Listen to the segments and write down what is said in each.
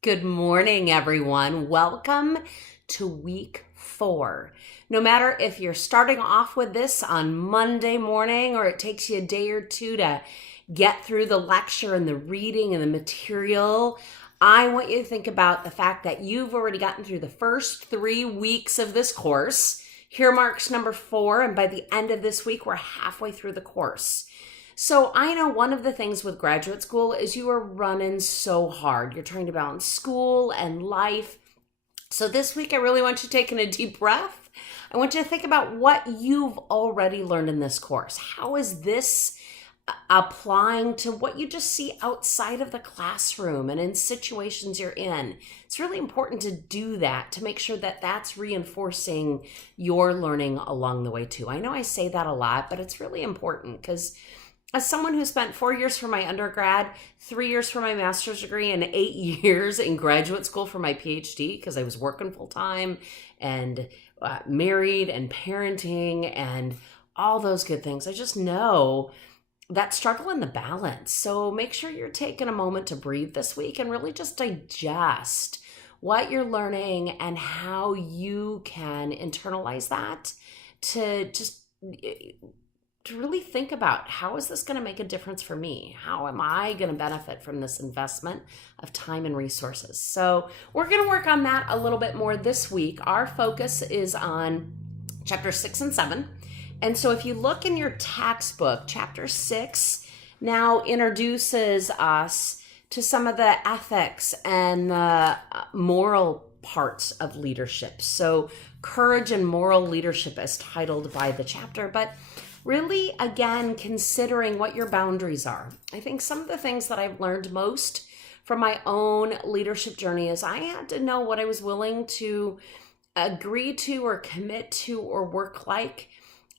Good morning, everyone. Welcome to week 4. No matter if you're starting off with this on Monday morning or it takes you a day or two to get through the lecture and the reading and the material, I want you to think about the fact that you've already gotten through the first 3 weeks of this course. Here marks number 4, and by the end of this week, we're halfway through the course. So I know one of the things with graduate school is you are running so hard. You're trying to balance school and life. So this week, I really want you taking a deep breath. I want you to think about what you've already learned in this course. How is this applying to what you just see outside of the classroom and in situations you're in? It's really important to do that, to make sure that that's reinforcing your learning along the way too. I know I say that a lot, but it's really important because as someone who spent 4 years for my undergrad, 3 years for my master's degree, and 8 years in graduate school for my PhD, because I was working full time and married and parenting and all those good things, I just know that struggle in the balance. So make sure you're taking a moment to breathe this week and really just digest what you're learning and how you can internalize that to really think about, how is this going to make a difference for me? How am I going to benefit from this investment of time and resources? So we're going to work on that a little bit more this week. Our focus is on chapter 6 and 7. And so if you look in your textbook, chapter 6 now introduces us to some of the ethics and the moral parts of leadership. So courage and moral leadership is titled by the chapter, but really, again, considering what your boundaries are. I think some of the things that I've learned most from my own leadership journey is I had to know what I was willing to agree to or commit to or work like,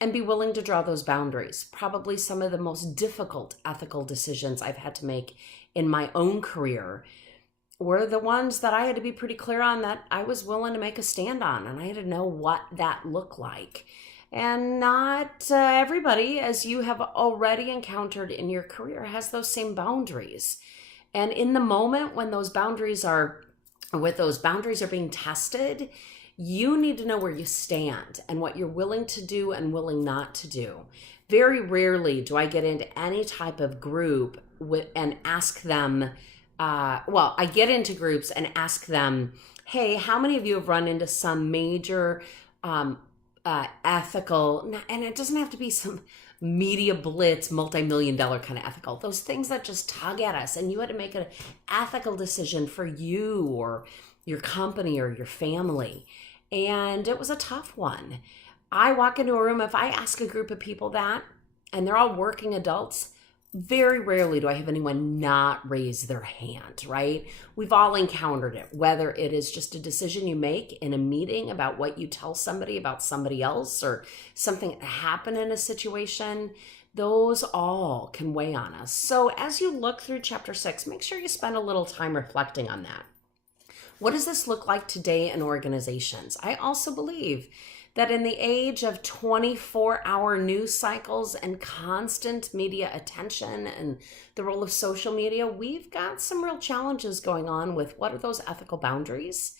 and be willing to draw those boundaries. Probably some of the most difficult ethical decisions I've had to make in my own career were the ones that I had to be pretty clear on that I was willing to make a stand on, and I had to know what that looked like. And not everybody, as you have already encountered in your career, has those same boundaries. And in the moment when those boundaries are being tested, you need to know where you stand and what you're willing to do and willing not to do. Very rarely do I get into any type of group and ask them, I get into groups and ask them, hey, how many of you have run into some major ethical, and it doesn't have to be some media blitz, multi-million-dollar kind of ethical, those things that just tug at us, and you had to make an ethical decision for you or your company or your family, and it was a tough one. I walk into a room, if I ask a group of people that, and they're all working adults, very rarely do I have anyone not raise their hand, right? We've all encountered it, whether it is just a decision you make in a meeting about what you tell somebody about somebody else or something that happened in a situation. Those all can weigh on us. So as you look through chapter 6, make sure you spend a little time reflecting on that. What does this look like today in organizations? I also believe that in the age of 24-hour news cycles and constant media attention and the role of social media, we've got some real challenges going on with what are those ethical boundaries.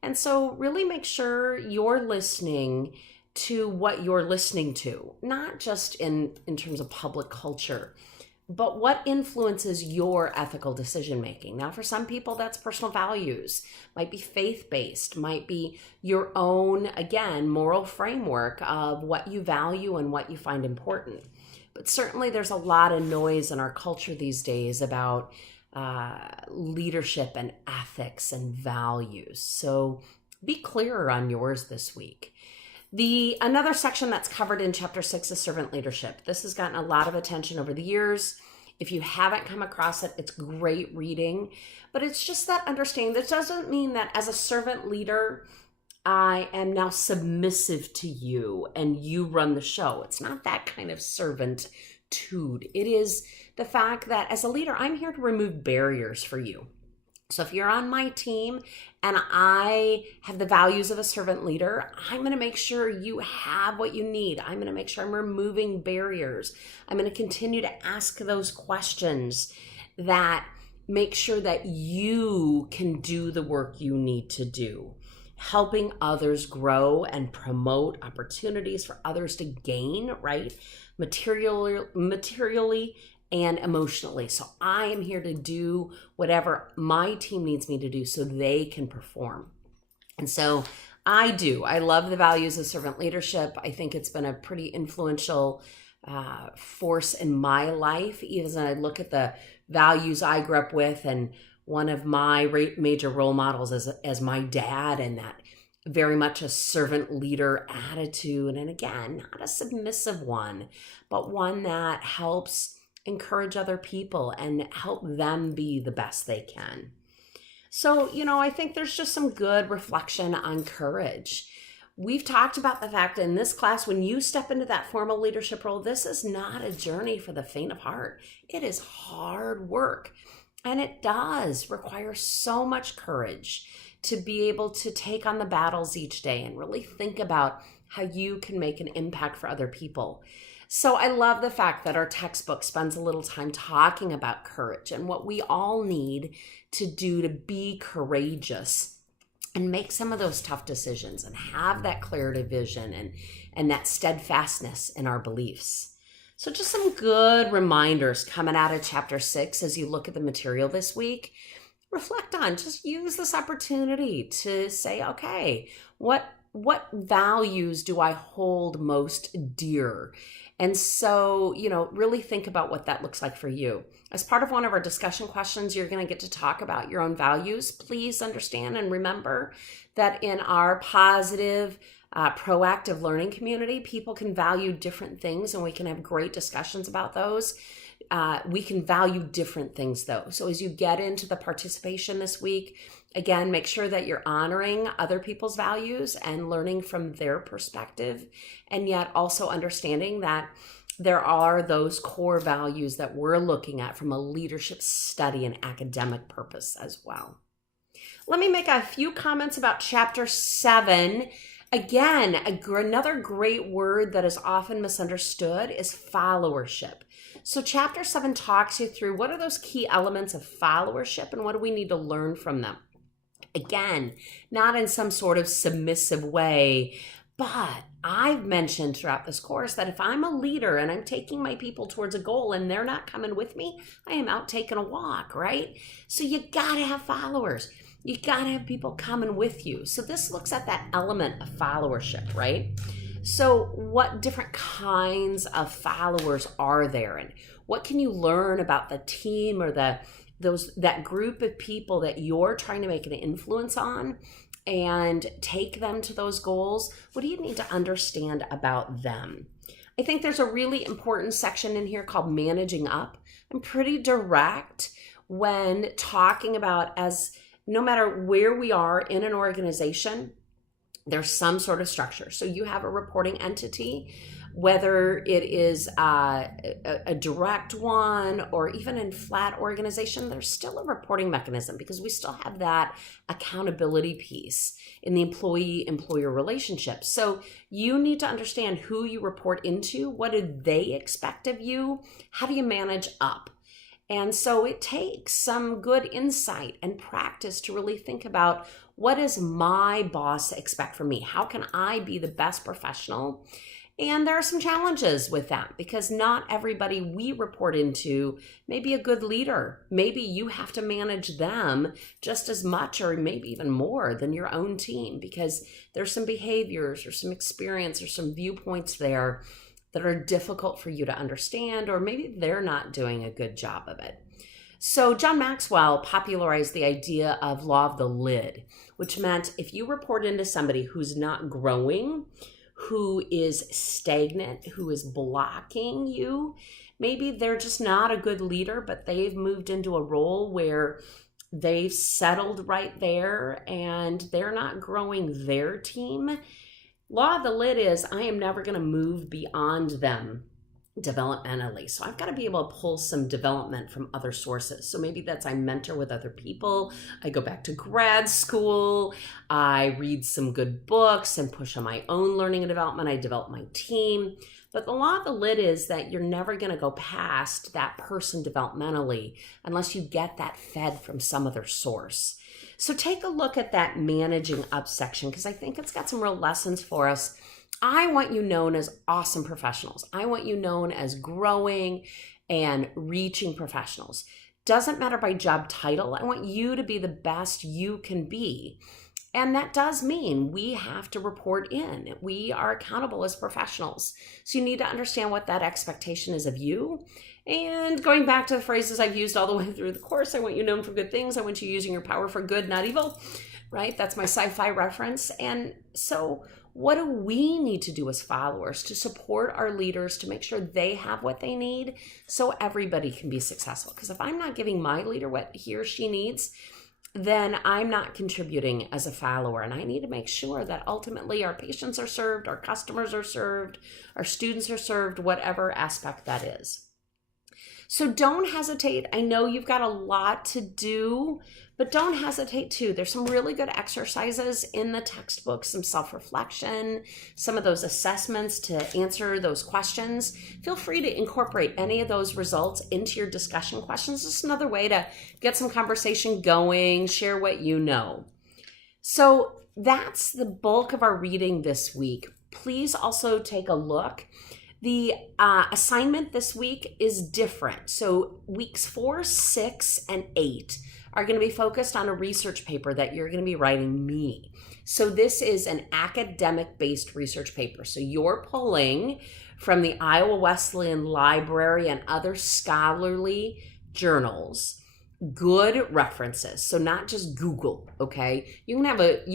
And so really make sure you're listening to what you're listening to, not just in terms of public culture, but what influences your ethical decision making. Now, for some people, that's personal values, might be faith-based, might be your own, again, moral framework of what you value and what you find important. But certainly there's a lot of noise in our culture these days about leadership and ethics and values. So be clearer on yours this week. Another section that's covered in chapter 6 is servant leadership. This has gotten a lot of attention over the years. If you haven't come across it, it's great reading. But it's just that understanding. This doesn't mean that as a servant leader, I am now submissive to you and you run the show. It's not that kind of servitude. It is the fact that as a leader, I'm here to remove barriers for you. So if you're on my team and I have the values of a servant leader, I'm going to make sure you have what you need. I'm going to make sure I'm removing barriers. I'm going to continue to ask those questions that make sure that you can do the work you need to do, helping others grow and promote opportunities for others to gain, right? Materially and emotionally. So I am here to do whatever my team needs me to do so they can perform. And so I love the values of servant leadership. I think it's been a pretty influential force in my life, even as I look at the values I grew up with, and one of my major role models as my dad, and that very much a servant leader attitude. And again, not a submissive one, but one that helps encourage other people and help them be the best they can. So, I think there's just some good reflection on courage. We've talked about the fact in this class, when you step into that formal leadership role, this is not a journey for the faint of heart. It is hard work, and it does require so much courage to be able to take on the battles each day and really think about how you can make an impact for other people. So I love the fact that our textbook spends a little time talking about courage and what we all need to do to be courageous and make some of those tough decisions and have that clarity of vision and that steadfastness in our beliefs. So just some good reminders coming out of chapter 6 as you look at the material this week. Reflect on, just use this opportunity to say, okay, what values do I hold most dear? And so, really think about what that looks like for you. As part of one of our discussion questions, you're going to get to talk about your own values. Please understand and remember that in our positive, proactive learning community, people can value different things, and we can have great discussions about those. We can value different things though. So as you get into the participation this week, again, make sure that you're honoring other people's values and learning from their perspective, and yet also understanding that there are those core values that we're looking at from a leadership study and academic purpose as well. Let me make a few comments about chapter 7. Again, another great word that is often misunderstood is followership. So chapter 7 talks you through what are those key elements of followership and what do we need to learn from them. Again, not in some sort of submissive way, but I've mentioned throughout this course that if I'm a leader and I'm taking my people towards a goal and they're not coming with me, I am out taking a walk, right? So you gotta have followers. You gotta have people coming with you. So this looks at that element of followership, right? So what different kinds of followers are there, and what can you learn about the team or that group of people that you're trying to make an influence on and take them to those goals? What do you need to understand about them? I think there's a really important section in here called managing up. I'm pretty direct when talking about, as no matter where we are in an organization, there's some sort of structure. So you have a reporting entity, whether it is a direct one or even in flat organization, there's still a reporting mechanism because we still have that accountability piece in the employee-employer relationship. So you need to understand who you report into, what do they expect of you, how do you manage up? And so it takes some good insight and practice to really think about, what does my boss expect from me? How can I be the best professional? And there are some challenges with that because not everybody we report into may be a good leader. Maybe you have to manage them just as much or maybe even more than your own team because there's some behaviors or some experience or some viewpoints there that are difficult for you to understand, or maybe they're not doing a good job of it. So John Maxwell popularized the idea of law of the lid, which meant if you report into somebody who's not growing, who is stagnant, who is blocking you, maybe they're just not a good leader, but they've moved into a role where they've settled right there and they're not growing their team. Law of the lid is, I am never going to move beyond them developmentally. So I've got to be able to pull some development from other sources. So maybe that's I mentor with other people. I go back to grad school. I read some good books and push on my own learning and development. I develop my team. But the law of the lid is that you're never going to go past that person developmentally unless you get that fed from some other source. So take a look at that managing up section, because I think it's got some real lessons for us. I want you known as awesome professionals. I want you known as growing and reaching professionals. Doesn't matter by job title. I want you to be the best you can be. And that does mean we have to report in. We are accountable as professionals. So you need to understand what that expectation is of you. And going back to the phrases I've used all the way through the course, I want you known for good things. I want you using your power for good, not evil, right? That's my sci-fi reference. And so what do we need to do as followers to support our leaders to make sure they have what they need so everybody can be successful? Because if I'm not giving my leader what he or she needs, then I'm not contributing as a follower. And I need to make sure that ultimately our patients are served, our customers are served, our students are served, whatever aspect that is. So don't hesitate. I know you've got a lot to do, but don't hesitate too. There's some really good exercises in the textbook, some self-reflection, some of those assessments to answer those questions. Feel free to incorporate any of those results into your discussion questions. Just another way to get some conversation going, share what you know. So that's the bulk of our reading this week. Please also take a look. The assignment this week is different. So weeks 4, 6, and 8 are going to be focused on a research paper that you're going to be writing me. So this is an academic-based research paper. So you're pulling from the Iowa Wesleyan Library and other scholarly journals good references. So not just Google, okay? You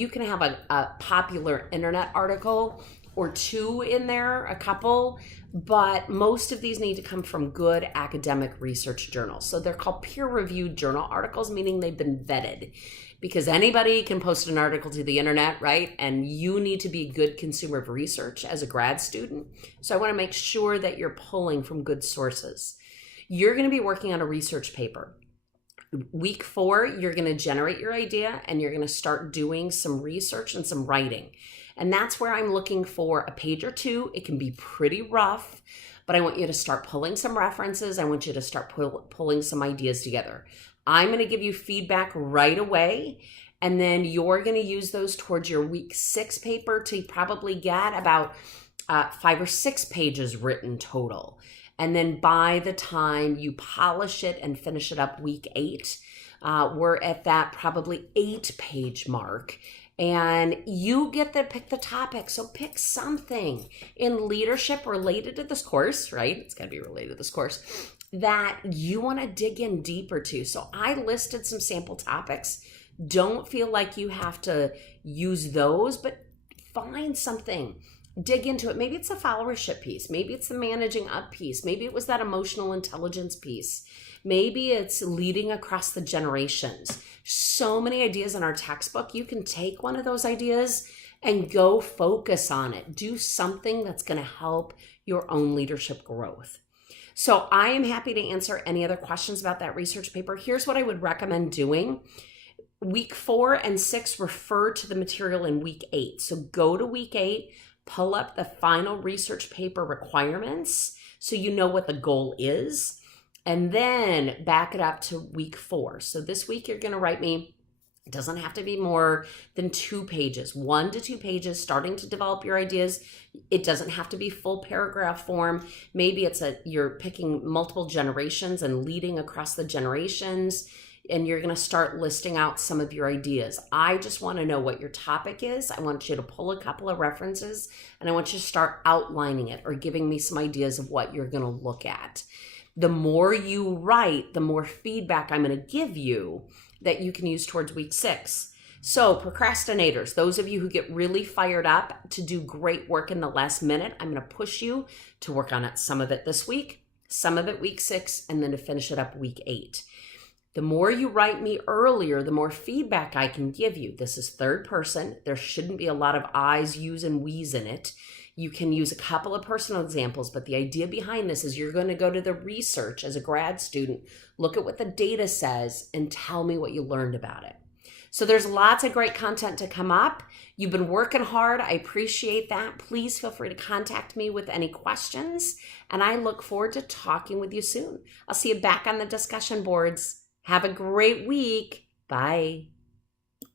can have a popular internet article or two in there, a couple, but most of these need to come from good academic research journals. So they're called peer-reviewed journal articles, meaning they've been vetted, because anybody can post an article to the internet, right? And you need to be a good consumer of research as a grad student. So I want to make sure that you're pulling from good sources. You're going to be working on a research paper. Week 4, you're going to generate your idea and you're going to start doing some research and some writing. And that's where I'm looking for a page or two. It can be pretty rough, but I want you to start pulling some references. I want you to start pulling some ideas together. I'm going to give you feedback right away, and then you're going to use those towards your week 6 paper to probably get about 5 or 6 pages written total. And then by the time you polish it and finish it up week 8, we're at that probably 8-page mark. And you get to pick the topic. So pick something in leadership related to this course, right? It's got to be related to this course that you want to dig in deeper to. So I listed some sample topics. Don't feel like you have to use those, but find something. Dig into it. Maybe it's a followership piece. Maybe it's the managing up piece. Maybe it was that emotional intelligence piece. Maybe it's leading across the generations. So many ideas in our textbook. You can take one of those ideas and go focus on it. Do something that's going to help your own leadership growth. So I am happy to answer any other questions about that research paper. Here's what I would recommend doing. Week 4 and 6 refer to the material in week 8. So go to week 8, pull up the final research paper requirements so you know what the goal is, and then back it up to week 4. So this week you're going to write me, it doesn't have to be more than 2 pages, 1 to 2 pages, starting to develop your ideas. It doesn't have to be full paragraph form. Maybe you're picking multiple generations and leading across the generations, and you're going to start listing out some of your ideas. I just want to know what your topic is. I want you to pull a couple of references, and I want you to start outlining it or giving me some ideas of what you're going to look at. The more you write, the more feedback I'm going to give you that you can use towards week 6. So procrastinators, those of you who get really fired up to do great work in the last minute, I'm going to push you to work on it. Some of it this week, some of it week 6, and then to finish it up week 8. The more you write me earlier, the more feedback I can give you. This is third person. There shouldn't be a lot of I's, you's, and we's in it. You can use a couple of personal examples, but the idea behind this is you're going to go to the research as a grad student, look at what the data says, and tell me what you learned about it. So there's lots of great content to come up. You've been working hard. I appreciate that. Please feel free to contact me with any questions, and I look forward to talking with you soon. I'll see you back on the discussion boards. Have a great week. Bye.